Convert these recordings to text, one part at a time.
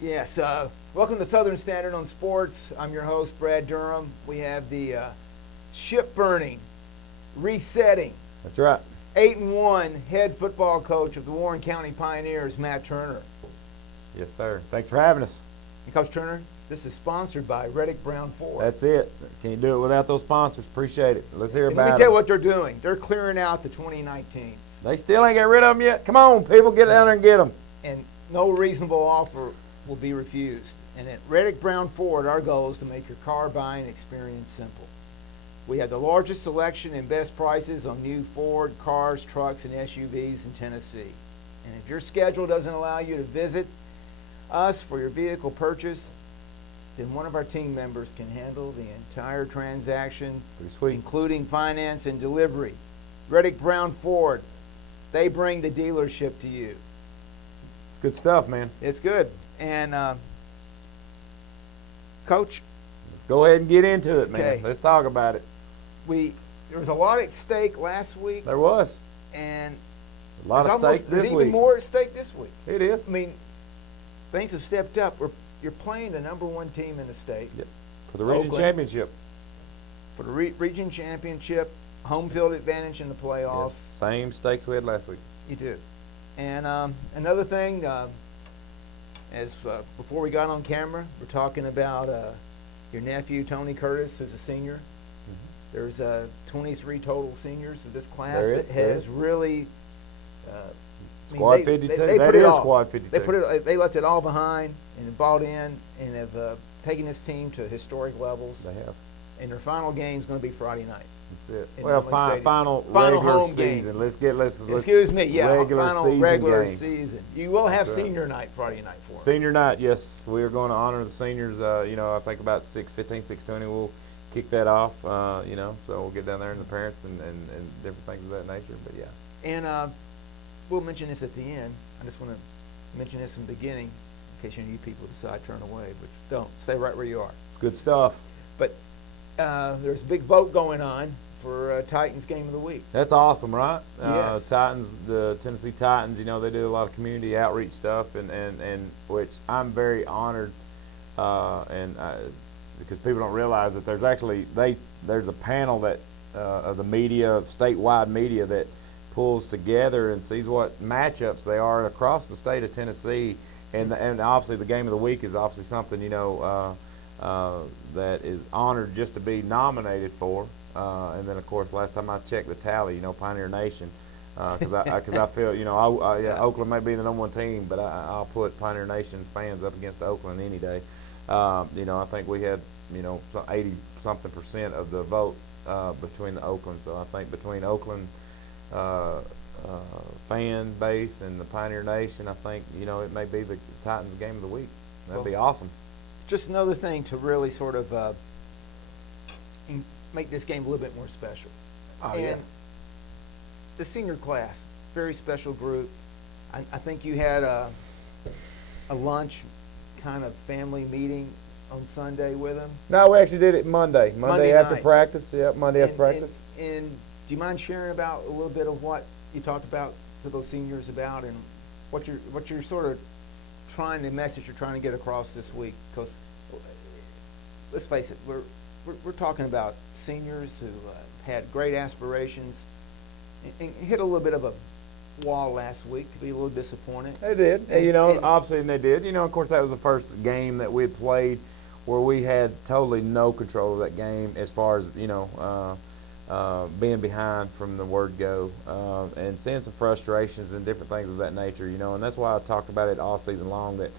Yes, welcome to Southern Standard on Sports. I'm your host, Brad Durham. We have the ship burning, resetting, That's right. 8-1 head football coach of the Warren County Pioneers, Matt Turner. Yes, sir. Thanks for having us. And Coach Turner, this is sponsored by Reddick Brown Ford. That's it. Can't do it without those sponsors. Appreciate it. Let's hear And about let it. me tell you what they're doing. They're clearing out the 2019s. They still ain't got rid of them yet. Come on, people, get down there and get them. And no reasonable offer will be refused. And at Reddick Brown Ford, our goal is to make your car buying experience simple. We have the largest selection and best prices on new Ford cars, trucks, and SUVs in Tennessee. And if your schedule doesn't allow you to visit us for your vehicle purchase, then one of our team members can handle the entire transaction, Pretty sweet. including finance and delivery. Reddick Brown Ford, they bring the dealership to you. It's good stuff, man. It's good. And Coach, Let's go ahead and get into it, man. Okay. Let's talk about it. there was a lot at stake last week, There was and a lot of there's stake this even week. more at stake this week. It is. I mean, things have stepped up. You're playing the number one team in the state Yep. For the region Oakland. championship. for the region championship, home field advantage in the playoffs. Yes. Same stakes we had last week. You do. And another thing, before we got on camera, we're talking about your nephew Tony Curtis, who's a senior. There's 23 total seniors of this class There that is, there has is. really. Squad 52. They That put it is all. Squad 52. They left it all behind and bought in and have taken this team to historic levels. They have. And their final game is going to be Friday night. That's it. In Well, Oakland Stadium. final Final regular home game. season. Let's Excuse me, yeah, regular final season regular game. season. You will have That's right. senior night Friday night for them. Senior night, yes. We are going to honor the seniors. I think about 6:15, 6:20 we'll kick that off, so we'll get down there and the parents and different things of that nature. But, yeah. And we'll mention this at the end. I just want to mention this in the beginning in case any of you people decide to turn away, but don't. Stay right where you are. Good stuff. But there's a big vote going on for Titans Game of the Week. That's awesome, right? Yes. Titans, the Tennessee Titans, they do a lot of community outreach stuff, and which I'm very honored, because people don't realize that there's a panel that of the media, statewide media, that pulls together and sees what matchups they are across the state of Tennessee, and obviously the Game of the Week is obviously something that is honored just to be nominated for. And then, of course, last time I checked the tally, Pioneer Nation, because I feel, Oakland may be the number one team, but I'll put Pioneer Nation's fans up against Oakland any day. I think we had, 80-something% of the votes between the Oakland. So I think between Oakland fan base and the Pioneer Nation, I think, it may be the Titans Game of the Week. That'd be awesome. Just another thing to really sort of make this game a little bit more special. Oh, and yeah. the senior class, very special group. I think you had a lunch kind of family meeting on Sunday with them. No, we actually did it Monday. Monday after night. practice. Yep, Monday after practice. And do you mind sharing about a little bit of what you talked about to those seniors about, and what you're sort of the message you're trying to get across this week? Because let's face it, we're talking about seniors who had great aspirations and hit a little bit of a wall last week, to be a little disappointed. They did. And Obviously they did. Of course, that was the first game that we had played where we had totally no control of that game as far as, being behind from the word go, and seeing some frustrations and different things of that nature, and that's why I talked about it all season long, that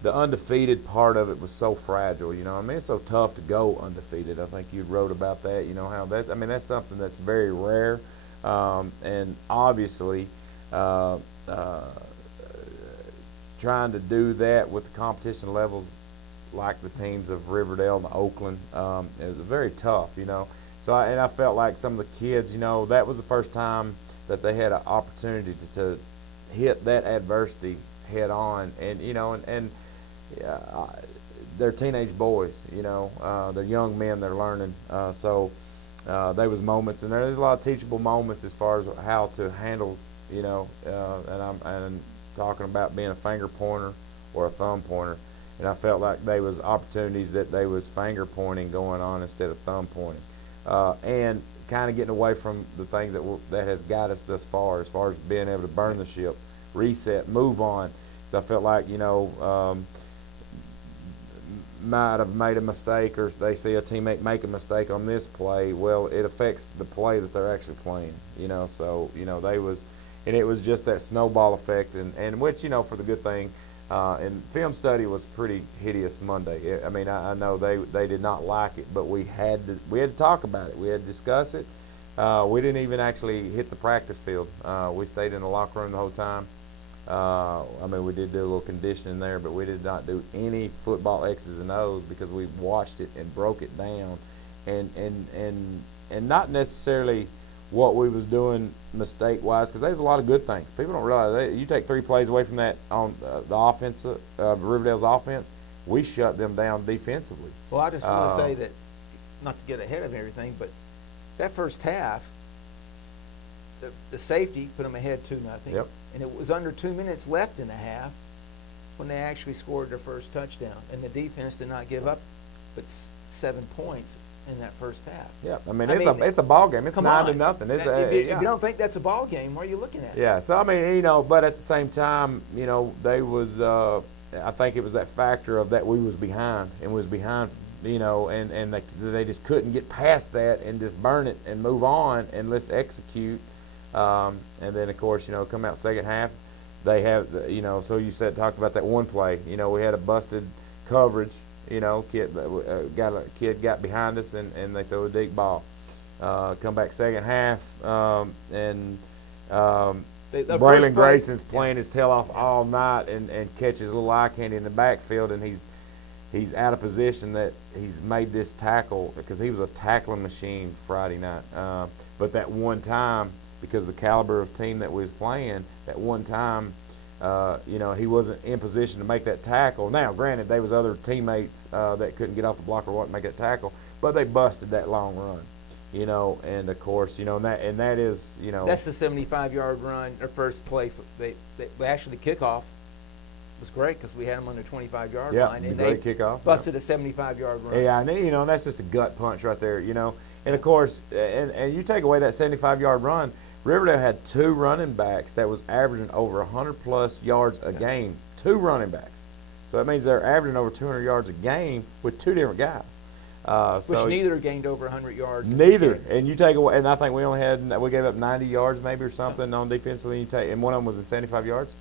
the undefeated part of it was so fragile, it's so tough to go undefeated. I think you wrote about that, how that's something that's very rare, and obviously trying to do that with the competition levels like the teams of Riverdale and Oakland is very tough, So I felt like some of the kids, that was the first time that they had an opportunity to hit that adversity head on, and they're teenage boys, they're young men, they're learning. So there was moments, and there's a lot of teachable moments as far as how to handle, and I'm talking about being a finger pointer or a thumb pointer. and I felt like there was opportunities that they was finger pointing going on instead of thumb pointing, and kind of getting away from the things that has got us thus far, as being able to burn the ship, reset, move on. So I felt like, might have made a mistake, or they see a teammate make a mistake on this play, well, it affects the play that they're actually playing, so and it was just that snowball effect, and which, for the good thing, and film study was pretty hideous Monday. I know they did not like it, but we had to talk about it. We had to discuss it. We didn't even actually hit the practice field. We stayed in the locker room the whole time. We did do a little conditioning there, but we did not do any football X's and O's because we watched it and broke it down, and not necessarily what we was doing mistake-wise, because there's a lot of good things. People don't realize you take 3 plays away from that on the offense, Riverdale's offense, we shut them down defensively. Well, I just want to say that, not to get ahead of everything, but that first half, the safety put them ahead 2-0. Yep. And it was under 2 minutes left in the half when they actually scored their first touchdown. And the defense did not give up but 7 points in that first half. Yeah, it's a ball game. It's 9-0. If you don't think that's a ball game, what are you looking at? Yeah, so but at the same time, they was. I think it was that factor of that we was behind, and they just couldn't get past that and just burn it and move on and let's execute. And then of course, come out second half, they have, so you talked about that one play. We had a busted coverage. Kid got behind us and they threw a deep ball. Come back second half, and Braylon Grayson's playing his tail off all night and catches a little eye candy in the backfield, and he's out of position that he's made this tackle because he was a tackling machine Friday night. But that one time, because of the caliber of team that we was playing, that one time, he wasn't in position to make that tackle. Now, granted, there was other teammates that couldn't get off the block or what make that tackle, but they busted that long run, and of course, and that is, That's the 75-yard run, their first play. They actually the kickoff was great because we had them on the 25-yard line, and they kickoff, busted a 75-yard run. Yeah, and that's just a gut punch right there, and of course, and you take away that 75-yard run. Riverdale had 2 running backs that was averaging over 100-plus yards a game. 2 running backs. So that means they're averaging over 200 yards a game with 2 different guys. Which neither gained over 100 yards. Neither. And you take away, and I think we gave up 90 yards maybe or something on defensively. And one of them was in 75 yards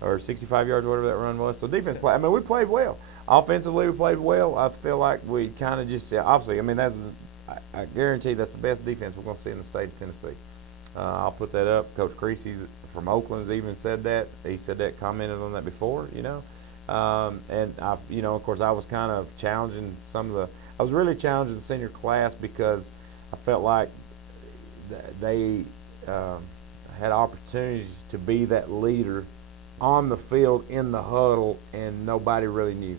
or 65 yards, whatever that run was. So defense play. We played well. Offensively, we played well. I feel like we kind of just, obviously, I guarantee that's the best defense we're going to see in the state of Tennessee. I'll put that up. Coach Creasy from Oakland's even said that. He said that, commented on that before, and I, of course, I was kind of challenging I was really challenging the senior class because I felt like they had opportunities to be that leader on the field in the huddle, and nobody really knew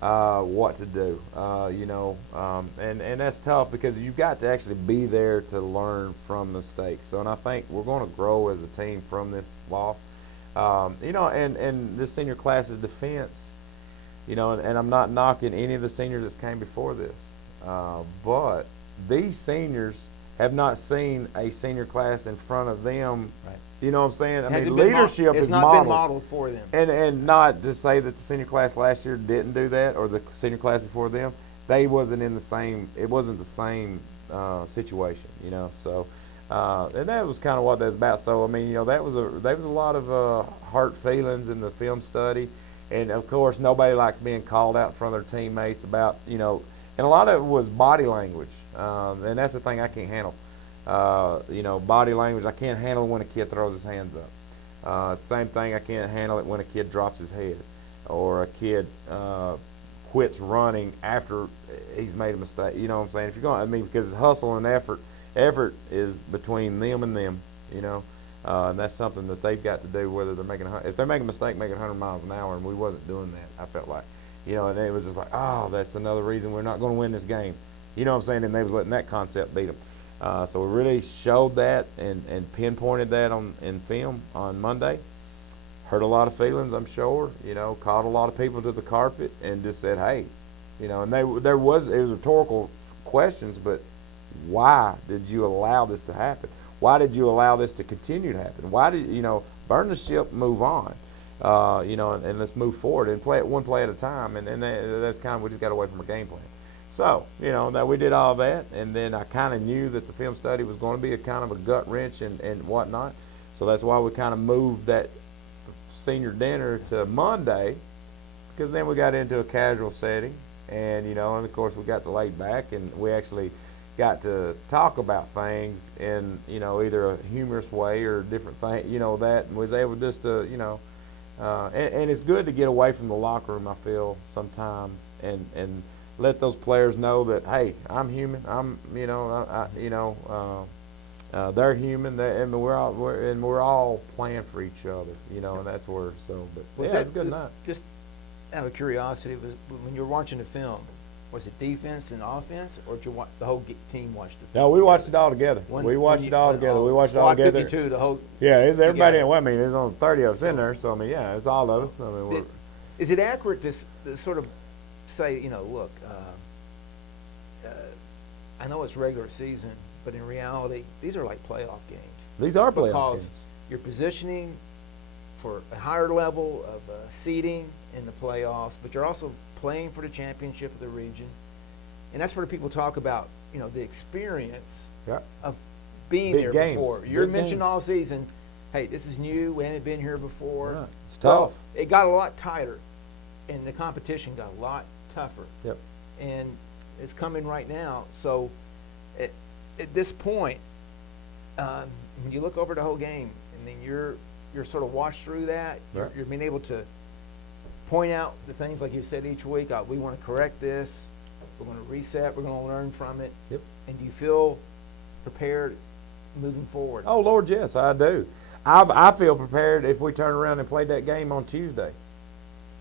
what to do, and that's tough because you've got to actually be there to learn from mistakes. So, and I think we're going to grow as a team from this loss, and this senior class's defense, and I'm not knocking any of the seniors that came before this, but these seniors have not seen a senior class in front of them. Right. You know what I'm saying? Leadership is modeled. It's not been modeled for them. And not to say that the senior class last year didn't do that, or the senior class before them. They wasn't in the same. It wasn't the same situation, So, and that was kind of what that was about. So, there was a lot of hurt feelings in the film study, and of course, nobody likes being called out in front of their teammates about, and a lot of it was body language, and that's the thing I can't handle. Body language, I can't handle when a kid throws his hands up. Same thing, I can't handle it when a kid drops his head or a kid quits running after he's made a mistake. You know what I'm saying? If you're going, because it's hustle and effort is between them and them, and that's something that they've got to do, whether if they're making a mistake, making 100 miles an hour, and we wasn't doing that, I felt like, and it was just like, that's another reason we're not going to win this game. You know what I'm saying? And they was letting that concept beat them. So we really showed that and pinpointed that in film on Monday. hurt a lot of feelings, I'm sure. Called a lot of people to the carpet and just said, hey, and it was rhetorical questions, but why did you allow this to happen? Why did you allow this to continue to happen? Why did burn the ship, move on, and let's move forward and play it one play at a time, and that's kind of, we just got away from our game plan. So, that we did all that, and then I kind of knew that the film study was going to be a kind of a gut wrench and whatnot. So that's why we kind of moved that senior dinner to Monday, because then we got into a casual setting, and and of course we got to lay back, and we actually got to talk about things in either a humorous way or different thing, that, and was able just to and it's good to get away from the locker room, I feel, sometimes, and let those players know that, hey, I'm human. I'm, they're human, and we're all playing for each other, and that's where. So, but it's good night. Just out of curiosity, when you were watching the film, was it defense and offense, or did you the whole team watch the film? No, we watched it all together. We watched it all together. Squad 52, the whole. Yeah, it's everybody. Well, I mean, there's only 30 of us in there, so I mean, yeah, it's all of us. I mean, is it accurate to sort of say, look, I know it's regular season, but in reality, these are like playoff games. These are playoff because games. You're positioning for a higher level of seeding in the playoffs, but you're also playing for the championship of the region, and that's where people talk about, the experience of being Big there games. before. You mentioned all season, hey, this is new. We haven't been here before. Yeah, it's tough. Well, it got a lot tighter, and the competition got a lot tougher. Yep. And it's coming right now. So, at this point, when you look over the whole game, and then you're sort of washed through that. Right. You're being able to point out the things like you said each week. We want to correct this. We're going to reset. We're going to learn from it. Yep. And do you feel prepared moving forward? Oh Lord, yes, I do. I feel prepared if we turn around and play that game on Tuesday.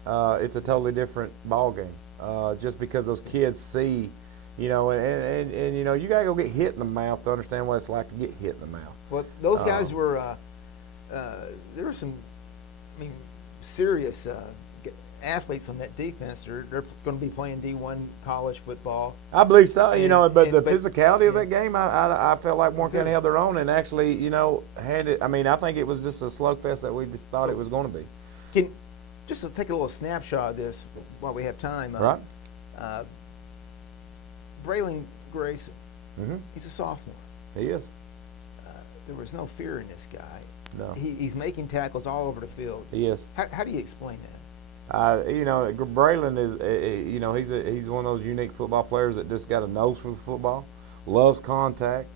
It's a totally different ball game. Just because those kids see, and you gotta go get hit in the mouth to understand what it's like to get hit in the mouth. Well, those guys were. There were some, serious athletes on that defense. They're going to be playing D1 college football. I believe so, but the but physicality of that game, I felt like Warren County held their own and actually, had it. I think it was just a slugfest that we just thought it was going to be. Just to take a little snapshot of this while we have time. Right. Braylon Grayson, Mm-hmm. he's a sophomore. He is. There was no fear in this guy. No. He's making tackles all over the field. He is. How do you explain that? Braylon is, he's one of those unique football players that just got a nose for the football, loves contact,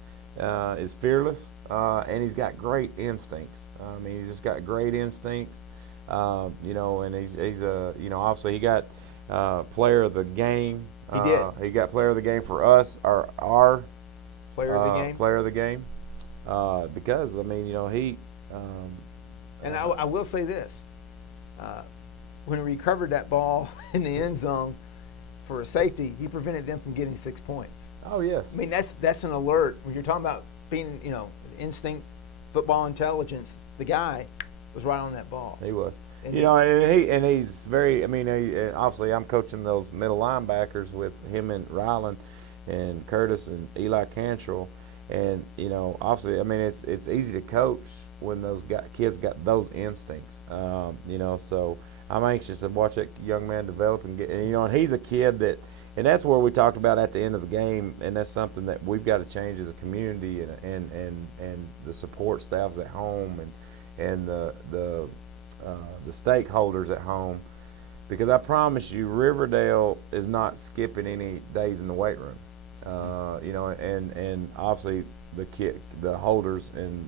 is fearless, and he's got great instincts. He's just got great instincts, and he's obviously he got player of the game. He did. He got player of the game for us, our Player of the game? Player of the game, because he. And I will say this. When he recovered that ball in the end zone for a safety, he prevented them from getting 6 points. Oh, yes. That's an alert. When you're talking about being, instinct, football intelligence, the guy was right on that ball. He was. And he's very, obviously I'm coaching those middle linebackers with him and Ryland and Curtis and Eli Cantrell. And, obviously, it's easy to coach when those kids got those instincts, so I'm anxious to watch that young man develop and and he's a kid that, and that's where we talked about at the end of the game, and that's something that we've got to change as a community and the support staffs at home and the stakeholders at home, because I promise you Riverdale is not skipping any days in the weight room, and obviously the holders and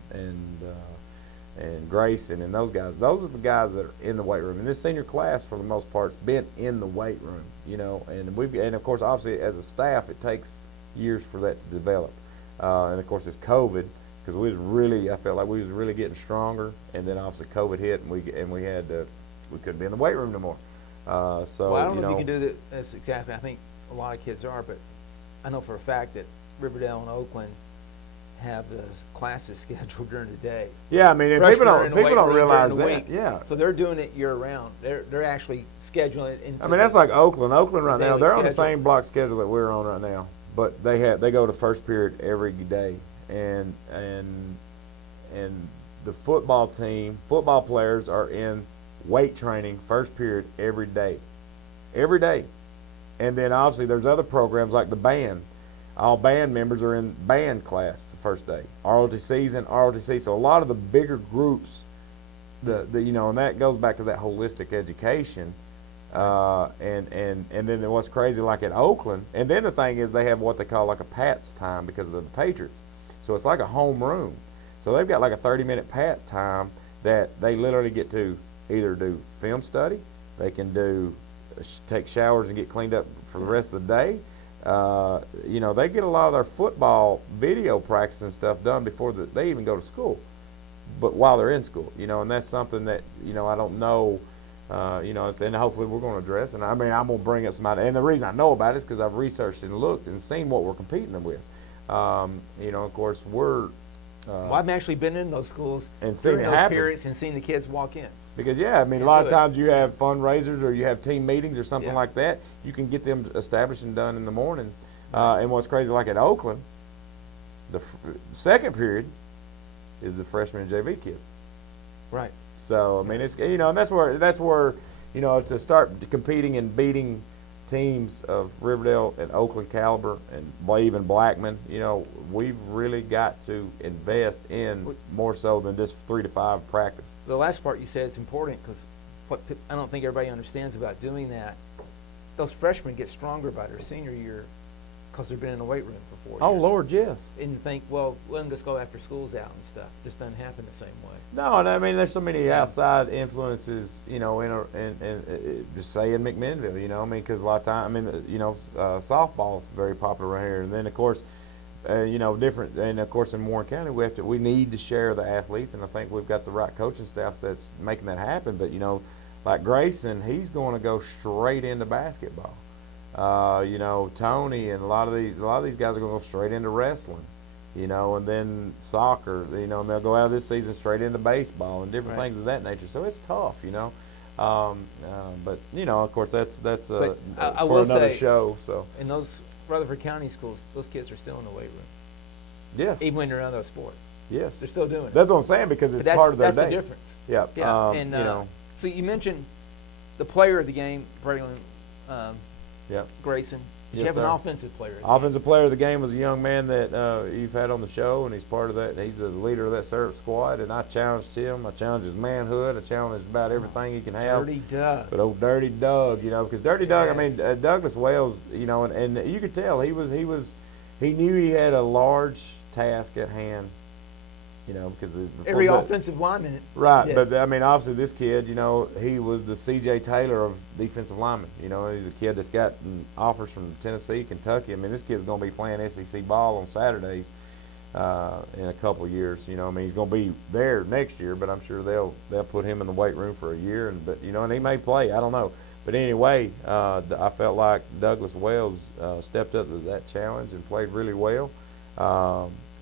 Grayson and those guys. Those are the guys that are in the weight room. And this senior class, for the most part, has been in the weight room, and of course, obviously, as a staff, it takes years for that to develop. And of course, it's COVID, because I felt like we was really getting stronger, and then obviously COVID hit, and we couldn't be in the weight room no more. I don't know if you can do this exactly. I think a lot of kids are, but I know for a fact that Riverdale and Oakland have those classes scheduled during the day. Yeah, I mean, and Freshmen people are in don't the people weight don't room during realize the that. week. Yeah. So they're doing it year round. They're actually scheduling it into I mean, that's like Oakland. Oakland right now, daily they're on the schedule. same block schedule that we're on right now, but they go to first period every day, and the football players are in weight training first period every day, and then obviously there's other programs like the band. All band members are in band class the first day. ROTC's in ROTC, so a lot of the bigger groups, and that goes back to that holistic education. And then what's crazy, like at Oakland, and then the thing is they have what they call like a Pat's time because of the Patriots. So it's like a homeroom. So they've got like a 30-minute Pat time that they literally get to either do film study, they can take showers and get cleaned up for the rest of the day. They get a lot of their football video practice and stuff done before they even go to school, but while they're in school, and that's something that, I don't know. And hopefully we're going to address. And I mean, I'm going to bring up some ideas. And the reason I know about it is because I've researched and looked and seen what we're competing them with. Of course, we're. Well, I've actually been in those schools and seen during it those happen. periods and seen the kids walk in. Because, a lot of times you have fundraisers or you have team meetings or something like that. You can get them established and done in the mornings. And what's crazy, like at Oakland, the second period is the freshman and JV kids. Right. So I mean, it's and that's where to start competing and beating teams of Riverdale and Oakland caliber and even Blackman, we've really got to invest in more so than just 3 to 5 practice. The last part you said is important because what I don't think everybody understands about doing that, those freshmen get stronger by their senior year because they've been in the weight room for 4 years. Oh Lord, yes. And you think, well, let them just go after school's out and stuff. This doesn't happen the same way. No, and I mean, there's so many outside influences, in just say in McMinnville, because a lot of time, softball is very popular right here, and then of course, different, and of course in Warren County we need to share the athletes, and I think we've got the right coaching staff that's making that happen. But like Grayson, he's going to go straight into basketball. Tony and a lot of these guys are going to go straight into wrestling. And then soccer, and they'll go out of this season straight into baseball and different things of that nature. So it's tough, but of course that's for another show. So in those Rutherford County schools, those kids are still in the weight room. Yes. Even when they're in other sports. Yes. They're still doing it. That's what I'm saying because it's part of their day. That's the difference. Yeah. Yeah. So you mentioned the player of the game, Braylon Grayson. Did you have an offensive player? Offensive player of the game was a young man that you've had on the show, and he's part of that. He's the leader of that syrup squad, and I challenged him. I challenged his manhood. I challenged about everything he can have. Dirty Doug. But old Dirty Doug, because Dirty Doug, I mean, Douglas Wells, and you could tell he knew he had a large task at hand. Because every offensive lineman. Right, yeah. But I mean, obviously this kid, he was the C.J. Taylor of defensive linemen. He's a kid that's got offers from Tennessee, Kentucky. I mean, this kid's going to be playing SEC ball on Saturdays in a couple of years. He's going to be there next year, but I'm sure they'll put him in the weight room for a year. And he may play. I don't know. But anyway, I felt like Douglas Wells stepped up to that challenge and played really well.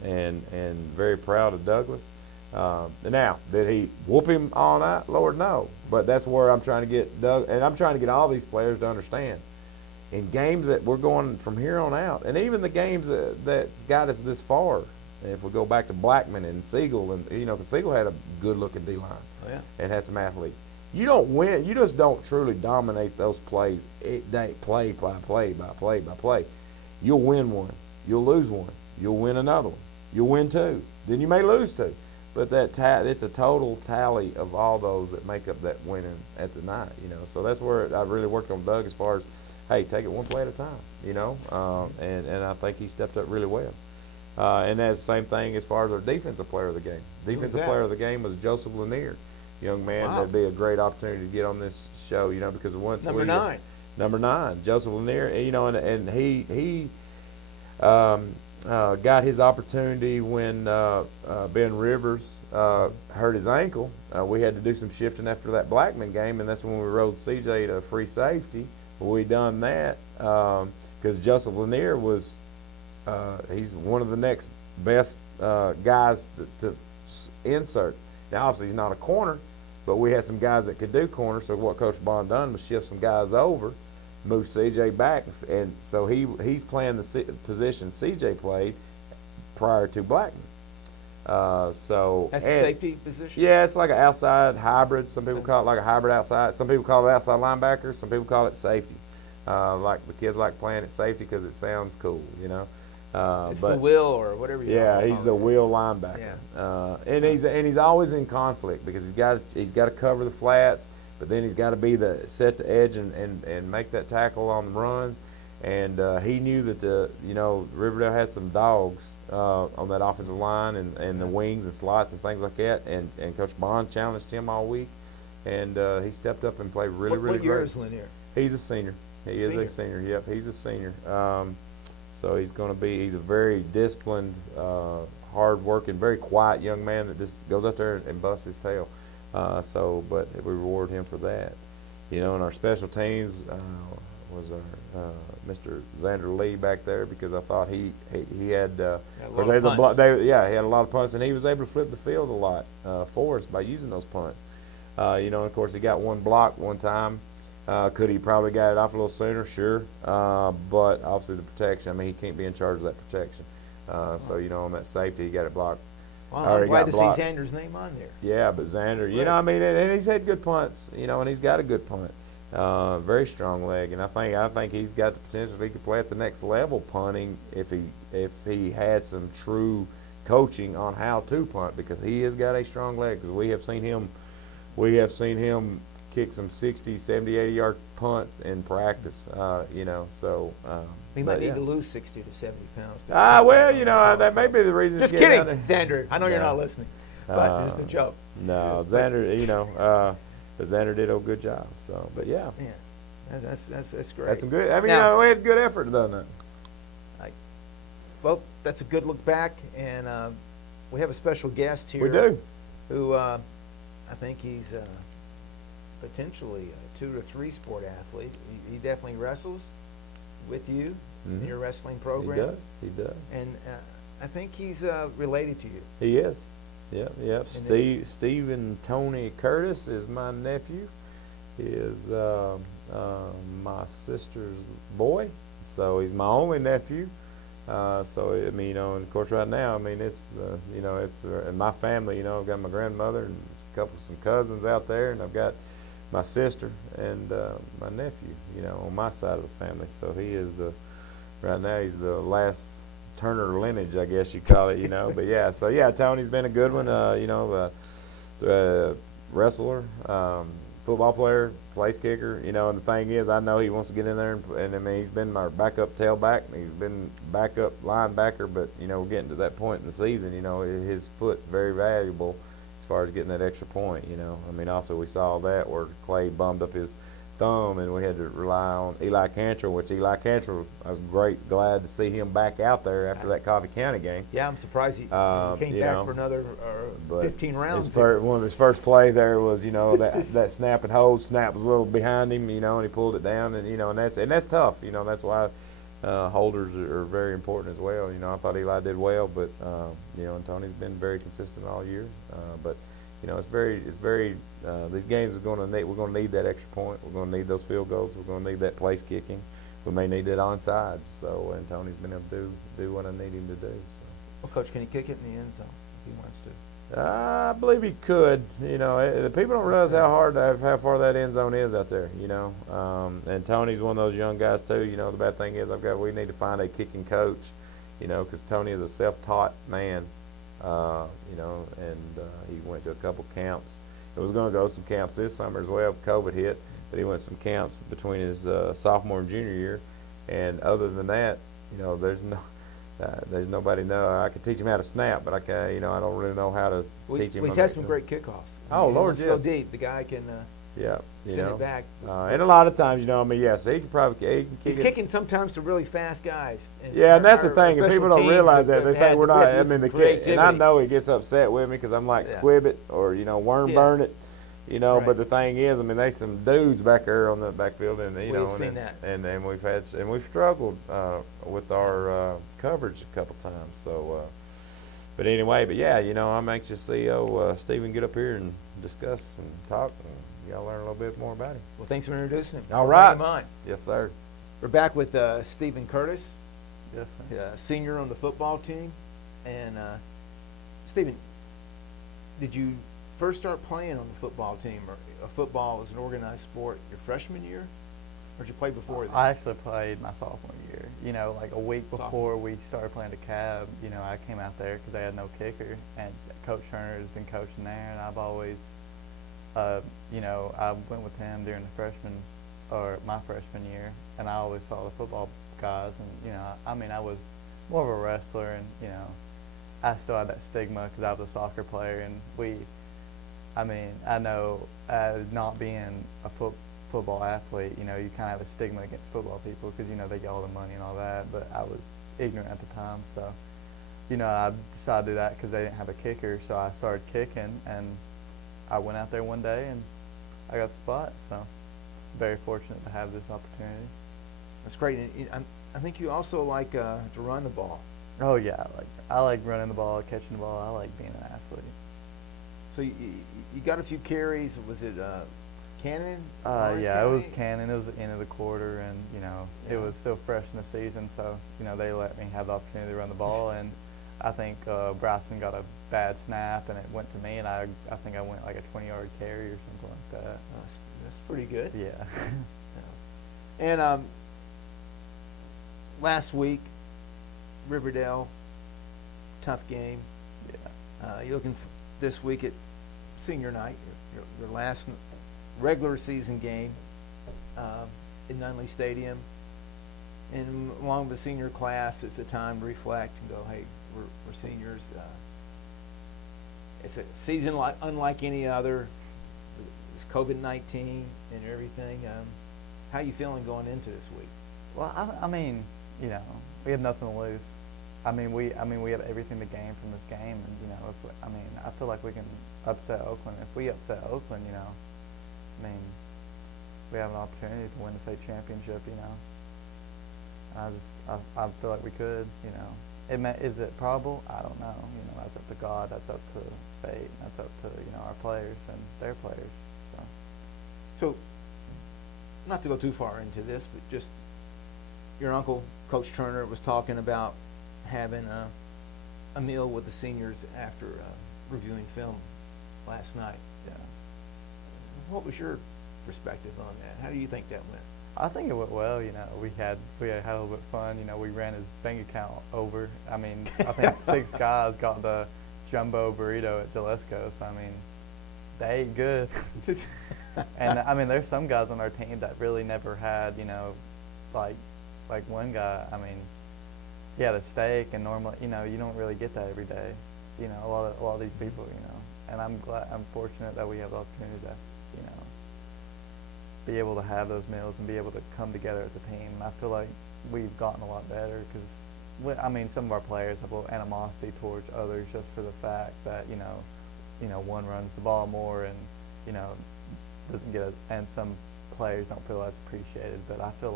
And very proud of Douglas. Now, did he whoop him all night? Lord, no. But that's where I'm trying to get Doug, and I'm trying to get all these players to understand. In games that we're going from here on out, and even the games that's got us this far, if we go back to Blackman and Siegel, and because Siegel had a good-looking D-line and had some athletes. You don't win. You just don't truly dominate those plays. Play by play. You'll win one. You'll lose one. You'll win another one. You'll win 2. Then you may lose 2. But it's a total tally of all those that make up that winning at the night, So that's where I really worked on Doug as far as, hey, take it one play at a time, and I think he stepped up really well. And that's the same thing as far as our defensive player of the game. Defensive player of the game was Joseph Lanier, young man. Wow. That'd be a great opportunity to get on this show, because once Number 9. Number 9, Joseph Lanier, and he got his opportunity when Ben Rivers hurt his ankle. We had to do some shifting after that Blackman game, and that's when we rolled CJ to free safety. We done that because Joseph Lanier was he's one of the next best guys to insert. Now, obviously, he's not a corner, but we had some guys that could do corner. So what Coach Bond done was shift some guys over, move CJ back, and so he's playing the position CJ played prior to Blackman. So That's the safety position? Yeah, it's like an outside hybrid. Some people call it like a hybrid outside. Some people call it outside linebacker. Some people call it safety. Like the kids like playing it safety because it sounds cool, you know. It's the will or whatever you yeah, want to he's call the it. wheel linebacker. Yeah. And he's always in conflict because he's got to cover the flats, but then he's got to be the set the edge and make that tackle on the runs. And he knew that Riverdale had some dogs on that offensive line and the wings and slots and things like that. And Coach Bond challenged him all week, and he stepped up and played really What year great. is Lanier? He's a senior. He is a senior. Yep, he's a senior. So he's a very disciplined, hard-working, very quiet young man that just goes out there and busts his tail. But we reward him for that. You know, and our special teams was our Mr. Xander Lee back there because I thought he had a lot of punts. he had a lot of punts, and he was able to flip the field a lot for us by using those punts. And of course he got one block one time. Could he probably got it off a little sooner? Sure. But obviously the protection, I mean, he can't be in charge of that protection. So, on that safety, he got it blocked. Well, I'm glad to see Xander's name on there. Yeah, but Xander, I mean, and he's had good punts, and he's got a good punt. Very strong leg, and I think he's got the potential he could play at the next level punting if he had some true coaching on how to punt because he has got a strong leg. Because we have seen him kick some 60, 70, 80-yard punts in practice, so. He might need to lose 60 to 70 pounds. That may be the reason. Just kidding, Xander. I know you're not listening, but just a joke. No, Xander, Xander did a good job. So, but yeah. Yeah, that's great. That's some good. I mean, we had good effort done that. Well, that's a good look back, and we have a special guest here. We do. Who I think he's potentially a 2 to 3 sport athlete. He definitely wrestles with you in your wrestling program. He does. And I think he's related to you. He is. Yep. Stephen Tony Curtis is my nephew. He is my sister's boy, so he's my only nephew. So I mean, and of course, right now, I mean, it's it's in my family. I've got my grandmother and some cousins out there, and I've got my sister and my nephew, on my side of the family. So he is right now he's the last Turner lineage, I guess you call it, But yeah, so yeah, Tony's been a good one, wrestler, football player, place kicker, and the thing is, I know he wants to get in there, and I mean, he's been our backup tailback, he's been backup linebacker, but, we're getting to that point in the season, his foot's very valuable as far as getting that extra point, I mean, also we saw that where Clay bummed up his thumb and we had to rely on Eli Cantrell, which Eli Cantrell, I was glad to see him back out there after that Coffee County game. Yeah, I'm surprised he came back for another 15 rounds. One of his first play there was, that snap and hold. Snap was a little behind him, and he pulled it down, and and that's tough. That's why holders are very important as well. I thought Eli did well, but and Tony's been very consistent all year. But it's very these games we're going to need that extra point. We're going to need those field goals. We're going to need that place kicking. We may need that onside. So, and Tony's been able to do what I need him to do. So. Well, Coach, can he kick it in the end zone if he wants to? I believe he could. The people don't realize how far that end zone is out there. And Tony's one of those young guys too. The bad thing is we need to find a kicking coach. Because Tony is a self-taught man. He went to a couple camps. He was going to go to some camps this summer as well. COVID hit, but he went to some camps between his sophomore and junior year. And other than that, there's nobody know. I could teach him how to snap, but I don't really know how to teach him. He's had some great kickoffs. Oh, Lord, yes. Go deep. The guy can. Send it back. And a lot of times, yes, he can probably kick He's kicking sometimes to really fast guys. And that's the thing. If people don't realize that, they think we're not. I mean, the and I know he gets upset with me because I'm like, squib it or worm burn it, Right. But the thing is, I mean, there's some dudes back there on the backfield, and We've seen that. and we've struggled with our coverage a couple times. So, But anyway, but yeah, I'm anxious to see Stephen get up here and discuss and talk, and y'all learn a little bit more about him. Well, thanks for introducing him. All right. Bring him on. Yes, sir. We're back with Stephen Curtis, Yes, sir. senior on the football team. And Stephen, did you first start playing on the football team, or football was an organized sport, your freshman year, or did you play before that? I actually played my sophomore year. Like a week Sophomore. before we started playing DeKalb, I came out there because they had no kicker, and Coach Turner has been coaching there, and I've always, I went with him during my freshman year, and I always saw the football guys, and I was more of a wrestler, and I still had that stigma because I was a soccer player, and I know not being a football athlete, you kind of have a stigma against football people because, they get all the money and all that, but I was ignorant at the time, so, I decided to do that because they didn't have a kicker, so I started kicking, and I went out there one day, and I got the spot, so very fortunate to have this opportunity. That's great. And I think you also like to run the ball. Oh, yeah, I like running the ball, catching the ball. I like being an athlete. So you got a few carries. Was it Cannon? Yeah, it was Cannon. It was the end of the quarter, and Yeah. it was still fresh in the season, so they let me have the opportunity to run the ball, and I think Bryson got a bad snap, and it went to me, and I think I went like a 20-yard carry or something like that. That's pretty good. Yeah. And last week, Riverdale, tough game. Yeah. You're looking this week at senior night, your last regular season game in Nunley Stadium. And along with the senior class, it's a time to reflect and go, hey, we're seniors. It's a season unlike any other. It's COVID-19 and everything. How you feeling going into this week? Well, we have nothing to lose. We have everything to gain from this game, and I feel like we can upset Oakland. If we upset Oakland, we have an opportunity to win the state championship. I feel like we could. Is it probable? I don't know. That's up to God. That's up to fate. That's up to our players and their players. So, not to go too far into this, but just your uncle, Coach Turner, was talking about having a meal with the seniors after reviewing film last night. Yeah. What was your perspective on that? How do you think that went? I think it went well. We had a little bit of fun. We ran his bank account over. I think 6 guys got the jumbo burrito at Gillesco. So they ate good. And there's some guys on our team that really never had, like one guy. He had a steak, and normally, you don't really get that every day. A lot of these people, And I'm fortunate that we have the opportunity to, be able to have those meals and be able to come together as a team. And I feel like we've gotten a lot better because, some of our players have a little animosity towards others just for the fact that, one runs the ball more and, doesn't get and some players don't feel as appreciated. But I feel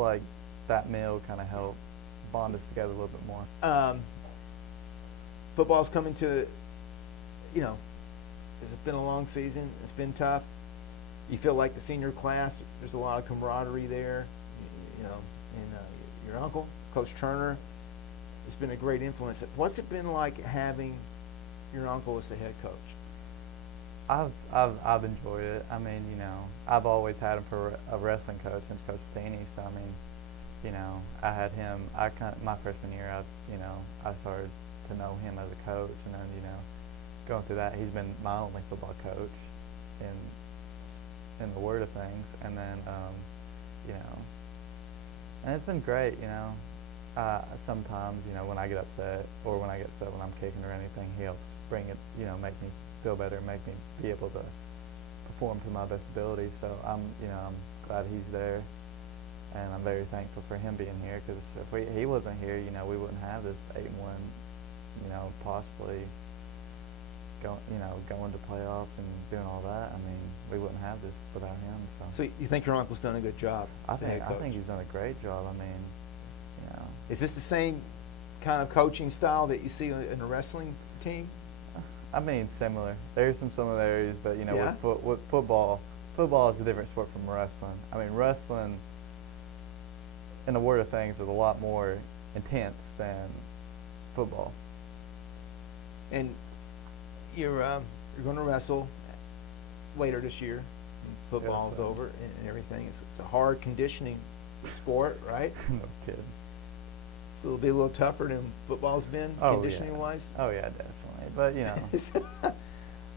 like that meal kind of helped bond us together a little bit more. Football's coming to, it's been a long season. It's been tough. You feel like the senior class, there's a lot of camaraderie there, and your uncle, Coach Turner, has been a great influence. What's it been like having your uncle as the head coach? I've enjoyed it. I've always had him for a wrestling coach since Coach Feeney. So I had him. My freshman year, I started to know him as a coach, and then going through that, he's been my only football coach in the word of things, and then and it's been great. Sometimes when I get upset or when I get upset when I'm kicking or anything, he helps bring it. Make me feel better, make me be able to perform to my best ability. So I'm glad he's there, and I'm very thankful for him being here because if he wasn't here, we wouldn't have this 8-1, possibly going to playoffs and doing all that. We wouldn't have this without him. So you think your uncle's done a good job? I think he's done a great job. Is this the same kind of coaching style that you see in a wrestling team? I mean, similar. There's some similarities, but you know, Yeah? with football, football is a different sport from wrestling. I mean, wrestling, in the word of things, is a lot more intense than football. And you're going to wrestle later this year. Football's sir. over and everything. It's a hard conditioning sport, right? No kidding. So it'll be a little tougher than football's been Oh, conditioning yeah. wise. Oh yeah, definitely. But you know,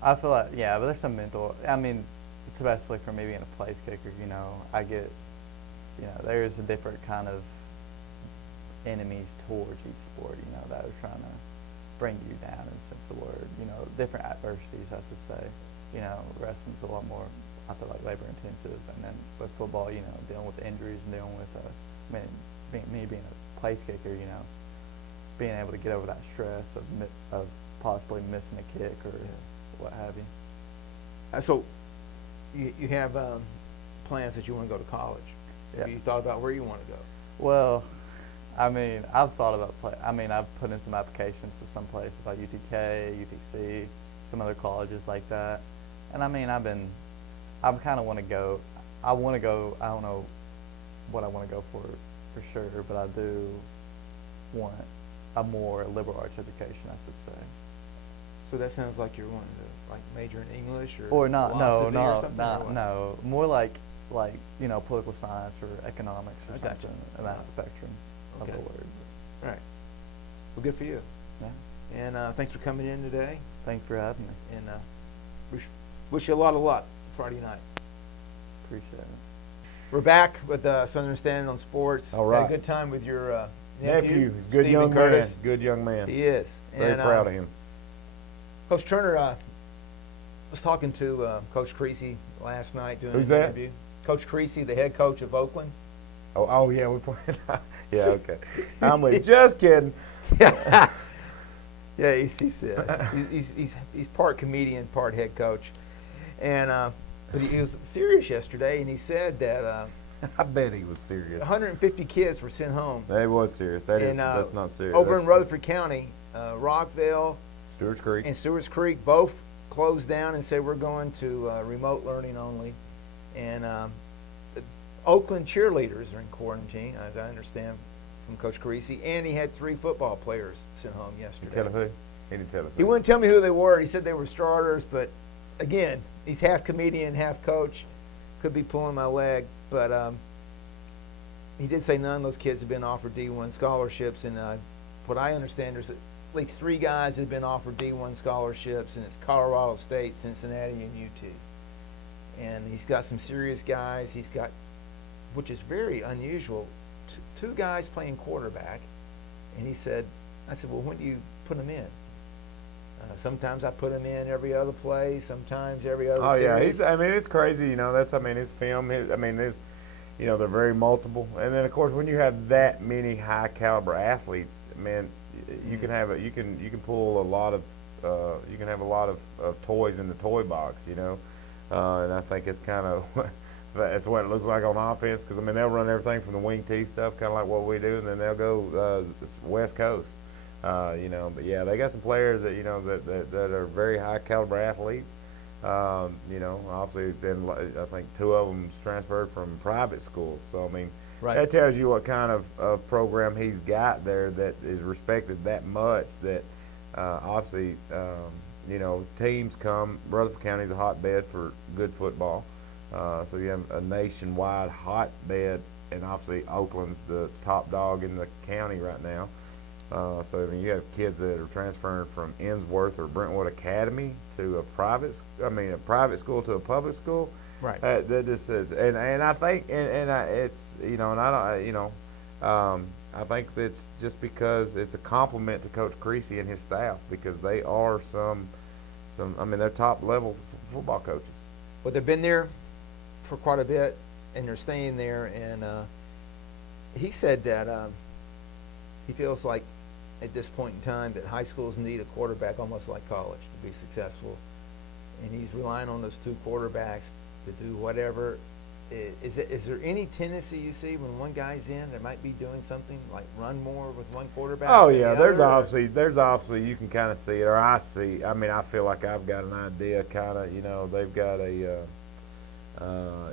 I feel like but there's some mental. I mean, especially for me being a place kicker, you know, I get, you know, there's a different kind of enemies towards each sport, you know, that are trying to bring you down in a sense of the word. You know, different adversities, I should say. You know, wrestling's a lot more, I feel like, labor intensive, and then with football, you know, dealing with injuries and dealing with, I mean, me being a place kicker, you know, being able to get over that stress of possibly missing a kick or what have you. So you have plans that you want to go to college. Have Yeah. you thought about where you want to go? Well, I mean, I've thought about I've put in some applications to some places like UTK, UTC, some other colleges like that. And I mean, I kind of want to go. I want to go. I don't know what I want to go for sure, but I do want a more liberal arts education, I should say. So that sounds like you're wanting to like major in English Or not? No, philosophy or no, something, or not what? no. More like you know, political science or economics or I gotcha. something in that spectrum Okay. of the word. All right. Well, good for you. Yeah. And thanks for coming in today. Thanks for having me. And wish you a lot of luck Friday night. Appreciate it. We're back with Southern Standing on Sports. All Had right. a good time with your Nephew, good Stephen young Curtis. man. Good young man. He is. Very And, proud of him. Coach Turner, was talking to Coach Creasy last night doing Who's an that? interview. Coach Creasy, the head coach of Oakland. Oh yeah, we're playing. Yeah, okay. I'm with. Just kidding. Yeah, he's part comedian, part head coach, and but he was serious yesterday, and he said that I bet he was serious. 150 kids were sent home. That was serious. That's not serious. Over That's in Rutherford County, Rockville Stewart's Creek. and Stewart's Creek both closed down and said we're going to remote learning only, and the Oakland cheerleaders are in quarantine, as I understand from Coach Creasy, and he had 3 football players sent home yesterday. Tell us who. He didn't tell us. He who. wouldn't tell me who they were. He said they were starters, but again, he's half comedian, half coach. Could be pulling my leg, but he did say none of those kids have been offered D1 scholarships. And what I understand, there's at least 3 guys that have been offered D1 scholarships, and it's Colorado State, Cincinnati, and UT. And he's got some serious guys. He's got, which is very unusual, 2 guys playing quarterback. And he said, I said, well, when do you put them in? Sometimes I put him in every other play. Sometimes every other. Oh yeah, series. I mean, it's crazy. You know, his film. You know, they're very multiple. And then of course, when you have that many high caliber athletes, man, you can have you can pull a lot of you can have a lot of toys in the toy box. You know, and I think it's kind of that's what it looks like on offense. Because I mean, they'll run everything from the wing tee stuff, kind of like what we do, and then they'll go West Coast. You know, but yeah, they got some players that that are very high caliber athletes. You know, obviously, then I think 2 of them transferred from private schools. So I mean, Right. that tells you what kind of program he's got there that is respected that much. That obviously, you know, teams come. Rutherford County is a hotbed for good football. So you have a nationwide hotbed, and obviously Oakland's the top dog in the county right now. So I mean, you have kids that are transferring from Innsworth or Brentwood Academy to a private school to a public school. Right. That just is, and I think it's, you know, and I don't, you know, I think it's just because it's a compliment to Coach Creasy and his staff, because they are I mean, they're top level football coaches. Well, they've been there for quite a bit, and they're staying there. And he said that he feels like at this point in time that high schools need a quarterback almost like college to be successful, and he's relying on those 2 quarterbacks to do whatever Is there any tendency you see when one guy's in that might be doing something like run more with one quarterback? Oh than yeah, the other, or- there's obviously you can kind of see it, or I see. I mean, I feel like I've got an idea, kind of. You know, they've got a,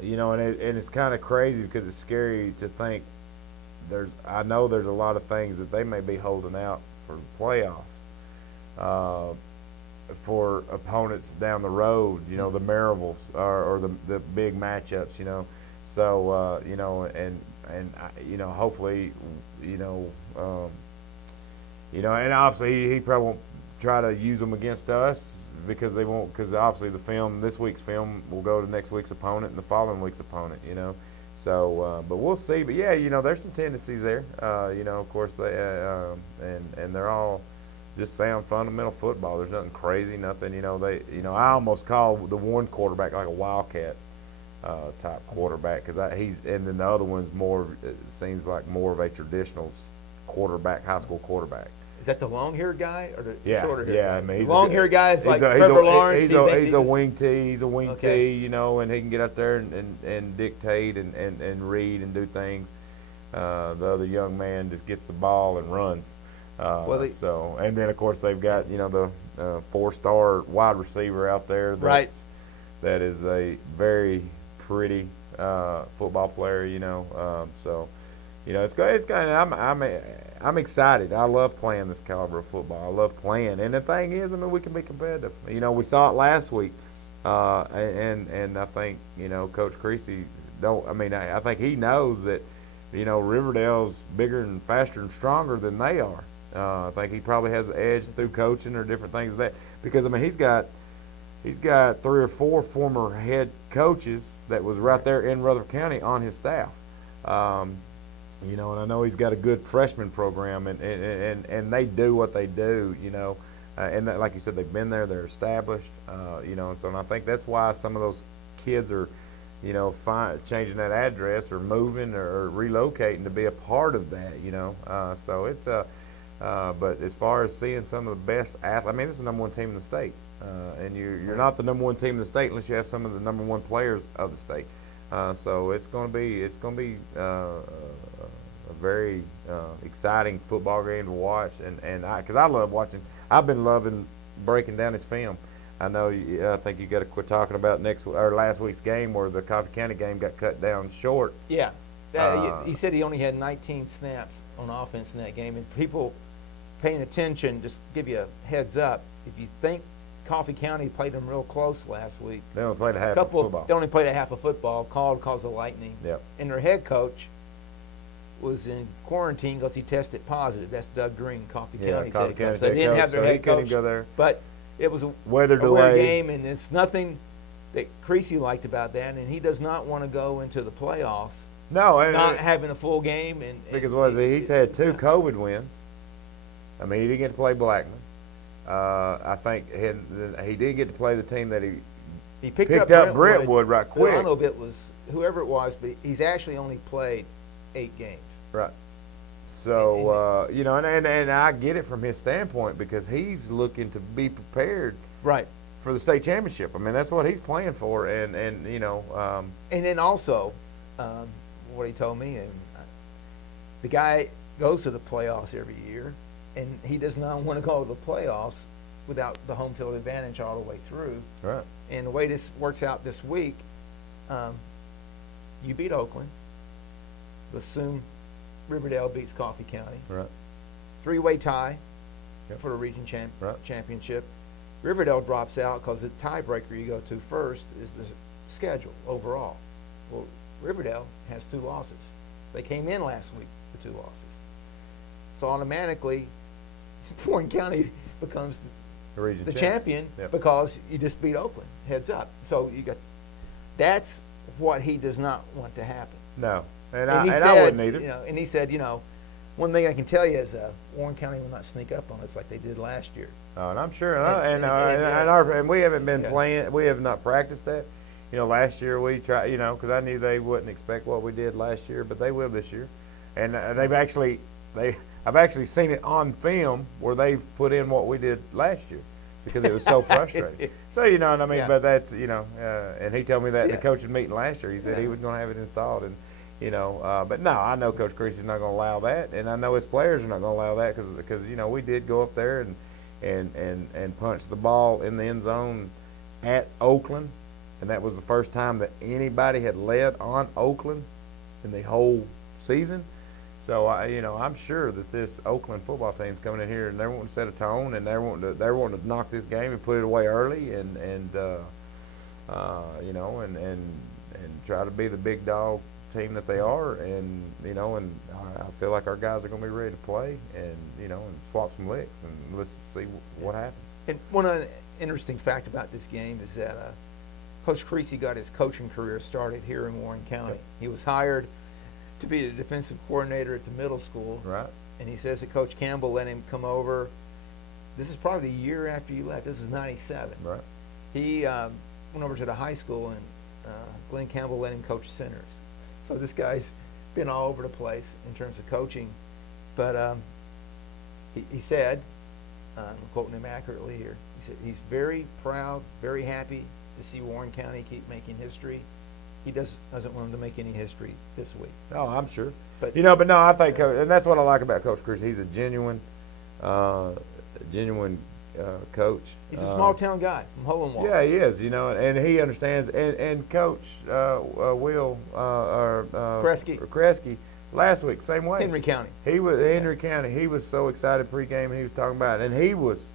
you know, and it's kind of crazy because it's scary to think. I know there's a lot of things that they may be holding out for the playoffs, for opponents down the road. You know, the Marivals or the big matchups. You know, so you know, and you know, hopefully, you know. You know, and obviously he probably won't try to use them against us because they won't. Because obviously this week's film will go to next week's opponent and the following week's opponent. You know, so but we'll see. But yeah, you know, there's some tendencies there. You know, of course they and they're all just sound fundamental football. There's nothing crazy, nothing. You know, I almost call the one quarterback like a wildcat type quarterback because and then the other one's more. It seems like more of a traditional quarterback, high school quarterback. Is that the long-haired guy or the Yeah, shorter haired yeah. guy? I mean, The long-haired guy is he's like a- Trevor Lawrence. He's he thinks a he can- wing T. He's a wing Okay. T. You know, and he can get out there and dictate and read and do things. The other young man just gets the ball and runs. So and then of course they've got the 4-star wide receiver out there. Right. That is a very pretty football player. So. It's good. It's good. I'm excited. I love playing this caliber of football. I love playing. And the thing is, I mean, we can be competitive. We saw it last week, and I think Coach Creasy don't. I mean, I think he knows that Riverdale's bigger and faster and stronger than they are. I think he probably has the edge through coaching or different things like that. Because I mean, he's got 3 or 4 former head coaches that was right there in Rutherford County on his staff. And I know he's got a good freshman program, and they do what they do, and that, like you said, they've been there, they're established, and so and I think that's why some of those kids are, changing that address or moving or relocating to be a part of that, so it's but as far as seeing some of the best athletes, I mean, this is the number 1 team in the state, and you're not the number 1 team in the state unless you have some of the number 1 players of the state. So it's going to be a very exciting football game to watch, and because I love watching. I've been loving breaking down his film. I know. I think you got to quit talking about last week's game where the Coffee County game got cut down short. Yeah, he said he only had 19 snaps on offense in that game, and people paying attention, just give you a heads up. If you think Coffee County played them real close last week. They only played a half of football. They only played a half of football, called because of lightning. Yep. And their head coach was in quarantine because he tested positive. That's Doug Green, Coffee County's head coach. They didn't have their head coach. He couldn't go there. But it was a weather weird delay game, and it's nothing that Creasy liked about that, and he does not want to go into the playoffs not having a full game. Because he's had 2 COVID wins. I mean, he didn't get to play Blackman. I think he did get to play the team that he picked up Brentwood right quick. I don't know if it was whoever it was, but he's actually only played 8 games. Right. So and I get it from his standpoint because he's looking to be prepared. Right. For the state championship. I mean, that's what he's playing for, and and then also, what he told me, and the guy goes to the playoffs every year, and he does not want to go to the playoffs without the home field advantage all the way through. Right. And the way this works out this week, you beat Oakland. Assume Riverdale beats Coffee County. Right. 3-way tie Yep. for the region Right. championship. Riverdale drops out because the tiebreaker you go to first is the schedule overall. Well, Riverdale has 2 losses. They came in last week with 2 losses. So automatically, Warren County becomes the champion Yep. because you just beat Oakland. Heads up. So that's what he does not want to happen. No, and he I said, wouldn't either. And he said, one thing I can tell you is Warren County will not sneak up on us like they did last year. And I'm sure, And we haven't been Yeah. playing. We have not practiced that. Last year we tried. Because I knew they wouldn't expect what we did last year, but they will this year. And I've actually seen it on film where they've put in what we did last year. because it was so frustrating. So, you know what I mean? Yeah. But that's, you know, and he told me that in the Yeah. coaching meeting last year. He said he Yeah. was going to have it installed. And, you know, but no, I know Coach Creasy's not going to allow that. And I know his players are not going to allow that because, you know, we did go up there and punch the ball in the end zone at Oakland. And that was the first time that anybody had led on Oakland in the whole season. So I'm sure that this Oakland football team's coming in here and they're wanting to set a tone and they're wanting to knock this game and put it away early and try to be the big dog team that they are. And I feel like our guys are going to be ready to play and swap some licks and let's see what happens. And one interesting fact about this game is that Coach Creasy got his coaching career started here in Warren County. He was hired to be the defensive coordinator at the middle school. Right. And he says that Coach Campbell let him come over. This is probably the year after you left. This is 97. Right. He went over to the high school, and Glenn Campbell let him coach centers. So this guy's been all over the place in terms of coaching. But he said, I'm quoting him accurately here, he said he's very proud, very happy to see Warren County keep making history. He doesn't want them to make any history this week. Oh, I'm sure. But no, I think and that's what I like about Coach Creasy. He's a genuine coach. he's a small town guy from Hohenwald. Yeah, he is. And he understands. And Coach Will Kresge last week, same way. Henry County. He was Henry County. He was so excited pregame, and he was talking about it. And he was,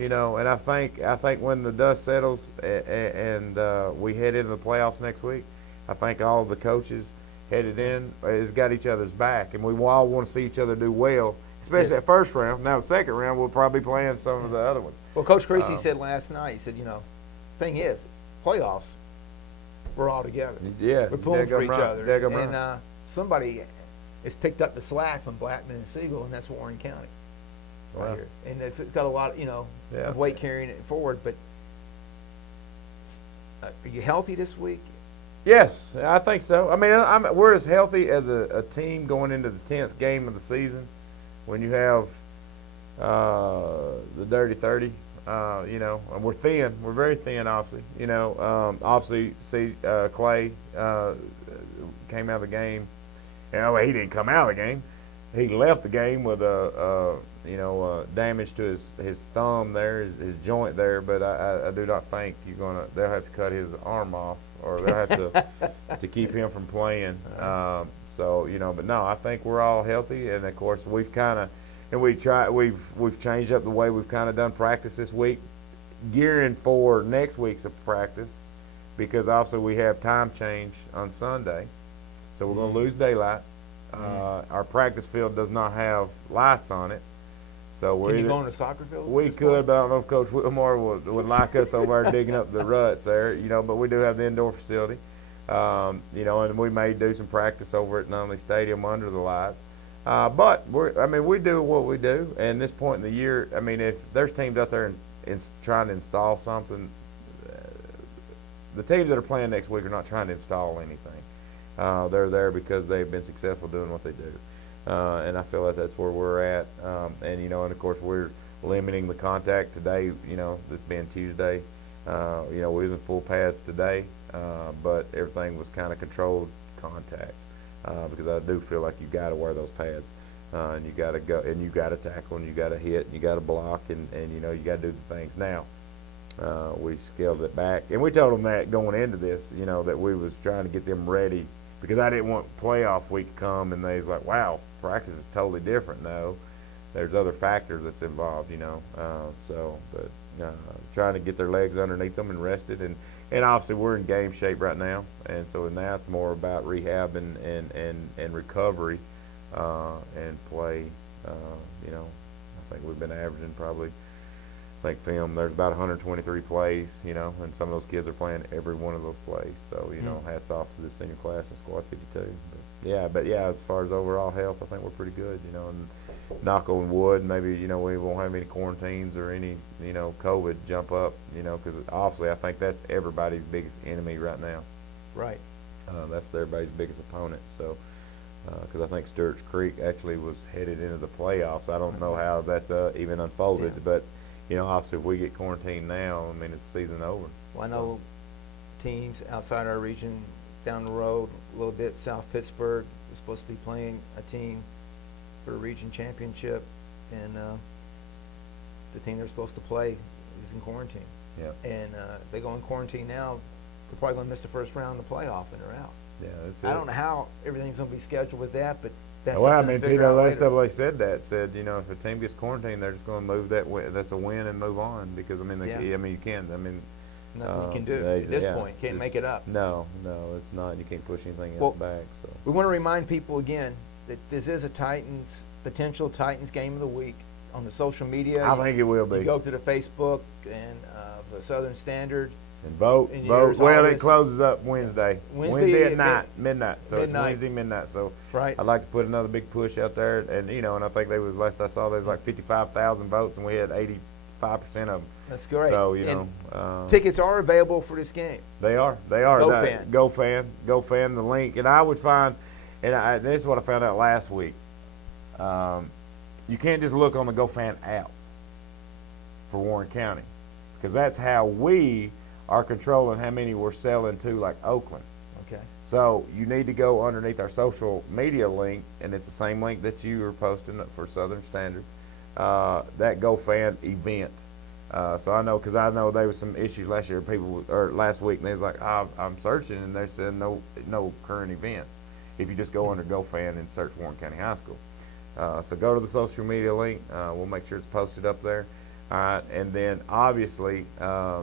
and I think when the dust settles and we head into the playoffs next week, I think all the coaches headed in has got each other's back, and we all want to see each other do well, especially Yes. that first round. Now the second round, we'll probably be playing some of the other ones. Well, Coach Creasy said last night, he said, thing is, playoffs, we're all together. Yeah, We're pulling for daggum each right, other. daggum And right. somebody has picked up the slack from Blackman and Siegel, and that's Warren County right Wow. here. And it's got a lot, Yeah. of weight carrying it forward. But are you healthy this week? Yes, I think so. I mean, we're as healthy as a team going into the 10th game of the season when you have the Dirty 30, and we're thin. We're very thin, obviously. Obviously, Clay came out of the game. He didn't come out of the game. He left the game with damage to his thumb there, his joint there. But I do not think they'll have to cut his arm off, or they'll have to keep him from playing. But no, I think we're all healthy, and of course we've changed up the way we've kind of done practice this week, gearing for next week's of practice, because obviously we have time change on Sunday, so we're going to lose daylight. Our practice field does not have lights on it, so we're Can you either- go on a soccer field? at we this could, point? but I don't know if Coach Whitmore would like us over there digging up the ruts there, but we do have the indoor facility, and we may do some practice over at Nunley Stadium under the lights. But we do what we do, and this point in the year, if there's teams out there and trying to install something, the teams that are playing next week are not trying to install anything. They're there because they've been successful doing what they do. And I feel like that's where we're at. And of course we're limiting the contact today, this being Tuesday. We was in full pads today, but everything was kind of controlled contact, because I do feel like you got to wear those pads, and you got to go, and you got to tackle, and you got to hit, and you got to block, and you got to do the things. Now, we scaled it back, and we told them that going into this, that we was trying to get them ready, because I didn't want playoff week to come and they was like, wow, practice is totally different. No, there's other factors that's involved, trying to get their legs underneath them and rested, and obviously we're in game shape right now, and so now it's more about rehab and recovery, and play. I think we've been averaging probably, film, there's about 123 plays, and some of those kids are playing every one of those plays. So, hats off to the senior class in Squad 52. But as far as overall health, I think we're pretty good, and knock on wood, maybe, we won't have any quarantines or any, COVID jump up, because obviously I think that's everybody's biggest enemy right now. Right. That's everybody's biggest opponent. So, because I think Stewart's Creek actually was headed into the playoffs. I don't know how that's even unfolded, but you know, obviously if we get quarantined now, I mean, it's season over. Well, I know teams outside our region, down the road a little bit, South Pittsburgh is supposed to be playing a team for a region championship, and the team they're supposed to play is in quarantine. Yeah. And they go in quarantine now, they're probably going to miss the first round of the playoff, and they're out. Yeah, that's it. I don't know how everything's going to be scheduled with that, but that's Well, I something mean, to figure out later. TWSAA said, you know, if a team gets quarantined, they're just going to move that win. That's a win and move on because I mean, Yeah. I mean, you can't. I mean, Nothing you can do they- at this yeah, point. it's Can't make just- it up. No, it's not. You can't push anything Well, else back. So We want to remind people again that this is a potential Titans game of the week on the social media. I think it will be. You go to the Facebook and the Southern Standard. And vote. And Well, yours, all it this- closes up Wednesday. Wednesday at at night, midnight. So midnight. it's Wednesday midnight. So Right. I'd like to put another big push out there, and you know, and I think they was last I saw there was like 55,000 votes, and we had 85% of them. That's great. So you And know, tickets are available for this game. they are. GoFan. GoFan. The link, and I would find, and this is what I found out last week. You can't just look on the GoFan app for Warren County, because that's how we are controlling how many we're selling to, like Oakland. Okay. So you need to go underneath our social media link, and it's the same link that you were posting for Southern Standard, that GoFan event. So I know, because I know there was some issues last year. Or last week, and they was like, I'm searching, and they said no current events. If you just go under GoFan and search Warren County High School. So go to the social media link. We'll make sure it's posted up there. All right, and then obviously, I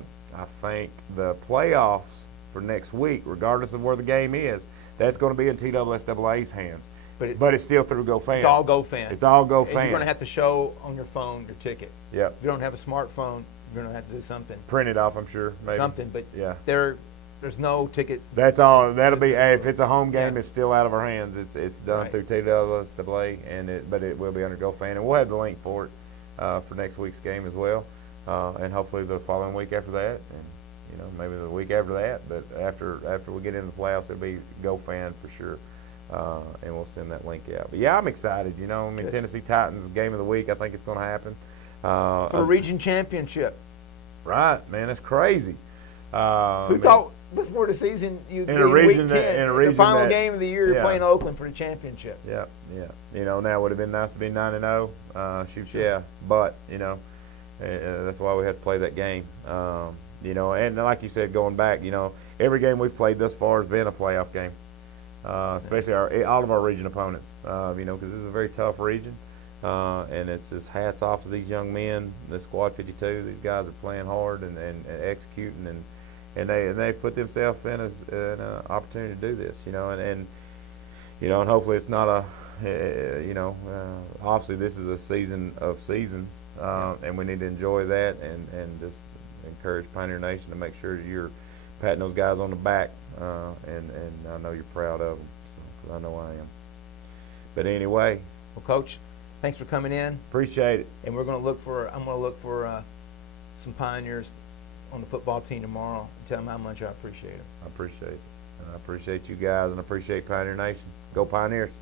think the playoffs for next week, regardless of where the game is, that's going to be in TWSAA's hands. But it's still through GoFan. It's all GoFan. It's all And GoFan. you're going to have to show on your phone your ticket. Yep. If you don't have a smartphone, you're going to have to do something. Print it off, I'm sure. Maybe. Something, but Yeah. there's no tickets. That's all. That'll be. Hey, if it's a home game, Yeah. it's still out of our hands. It's done Right. through TWSAA, but it will be under GoFan, and we'll have the link for it for next week's game as well, and hopefully the following week after that, and you know maybe the week after that. But after we get into the playoffs, it'll be GoFan for sure, and we'll send that link out. But yeah, I'm excited. You know, I mean Good. Tennessee Titans game of the week. I think it's going to happen. For a region championship. Right, man, it's crazy. Who I mean, thought before the season you'd be In a in region week that- 10, in a the region final that- game of the year, you're yeah. playing Oakland for the championship. Yeah. You know, now it would have been nice to be 9-0. Shoot, Sure. yeah. But you know, that's why we had to play that game. You know, and like you said, going back, you know, every game we've played thus far has been a playoff game. Especially all of our region opponents. You know, because this is a very tough region, and it's just hats off to these young men. The Squad 52. These guys are playing hard and executing and they put themselves in as an opportunity to do this, you know, and you know, and hopefully it's not you know, obviously this is a season of seasons, and we need to enjoy that and just encourage Pioneer Nation to make sure you're patting those guys on the back, and I know you're proud of them, so, 'cause I know I am. But anyway, Well, Coach, thanks for coming in, appreciate it. and I'm going to look for some Pioneers on the football team tomorrow and tell them how much I appreciate them. I appreciate it. And I appreciate you guys, and I appreciate Pioneer Nation. Go Pioneers.